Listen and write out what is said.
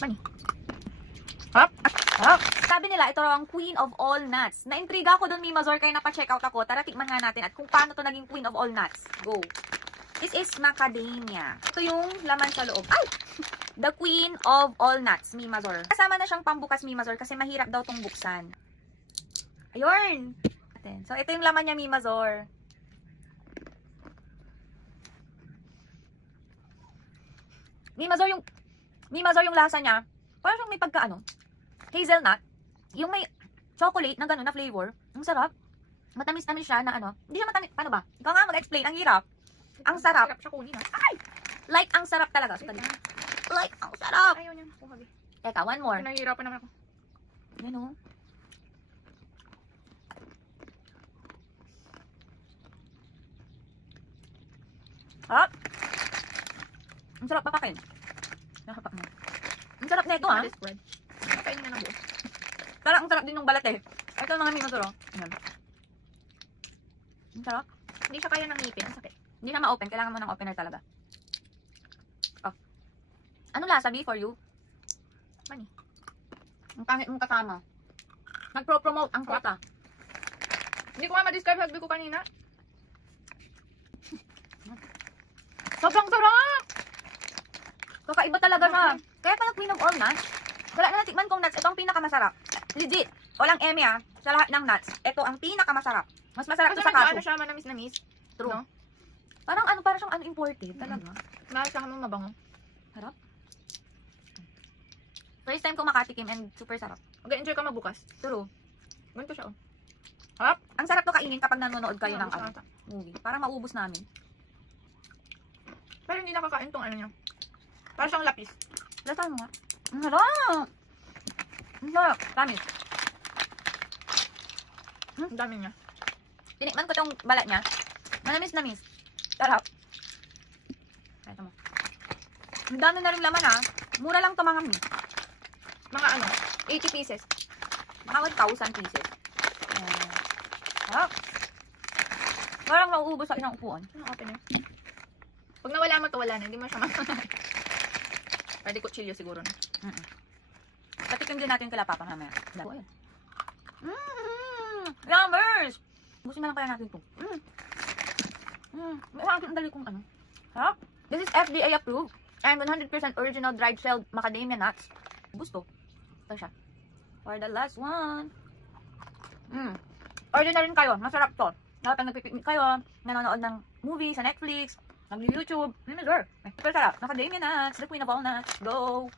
Mani. Harap. Harap. Sabi nila, ito raw ang queen of all nuts. Naintriga ako doon, Mimazor, kaya napa-check out ako. Tara, tikman nga natin at kung paano to naging queen of all nuts. Go. This is macadamia. Ito yung laman sa loob. Ay! The queen of all nuts, Mimazor. Kasama na siyang pambukas, Mimazor, kasi mahirap daw tong buksan. Ayun! So, ito yung laman niya, Mimazor. Mimazor yung lasa niya. Parang siyang may pagka, hazelnut. Yung may chocolate na gano'n na flavor. Ang sarap. Matamis-tamis siya na Hindi siya matamis. Paano ba? Ikaw nga mag-explain. Ang hirap. Ang sarap. Hirap siya kunin, Ay! Like, ang sarap talaga. Like, ang sarap. Ayaw niya. Kuhabi. Teka, one more. Nahihirapan naman ako. Yan o. Sarap. Ang sarap papakin. Nakapak mo. Ang sarap na ito, ha? Kainin na ng buo. Parang ang sarap din ng balat, eh. Ito mga Mimazor, oh. Ayan. Ang sarap. Hindi siya kaya ng ngipin. Ang sakit. Hindi siya ma-open. Kailangan mo ng opener talaga. Oh. Ano lasa, B, for you? Mani. Ang pangit mong kasama. Nagpro-promote ang kwata. Hindi ko nga ma-describe husband ko kanina. Sobrang sarap! Kakaiba talaga siya. Kaya pala queen of all nuts. Wala na natikman kong nuts. Ito ang pinakamasarap. Legit. Walang eme, ha. Sa lahat ng nuts. Ito ang pinakamasarap. Mas masarap ito sa kaso. Ano siya, manamis-namis. True. No? Parang parang siyang imported. Talaga. Nasa mo mabango. Sarap. First time ko makatikim and super sarap. Mag-enjoy ka magbukas. True. Ganito siya, oh. Harap. Ang sarap to kainin kapag nanonood kayo ng movie. Parang maubos namin. Pero hindi nakakain tong niya. Parang siyang lapis. Lasa mo nga. Ang sarap! Ang sarap. Tamis. Ang dami niya. Tinikman ko tong balat niya. Manamis-namis. Sarap. Ito mo. Ang dami na rin laman, ha. Mura lang to mga Mga 80 pieces. Mga 1,000 pieces. Sarap. Parang mauubos sa isang upuan. Ano open yun? Pag nawala mo to, wala na. Hindi mo siya makakain. Pwede kutsilyo siguro na. Patikim din natin kila Papa mamaya. Yummers! Busin na lang kaya natin ito. May ang dali kong Sarap. This is FDA approved and 100% original dried shelled macadamia nuts. Gusto. Ito siya. For the last one. Order na rin kayo. Masarap to. Dapat nagpipiknik kayo, nanonood ng movie sa Netflix, nag-YouTube, Mimazor. Super sarap. Macadamia nuts, the queen of all nuts. Go!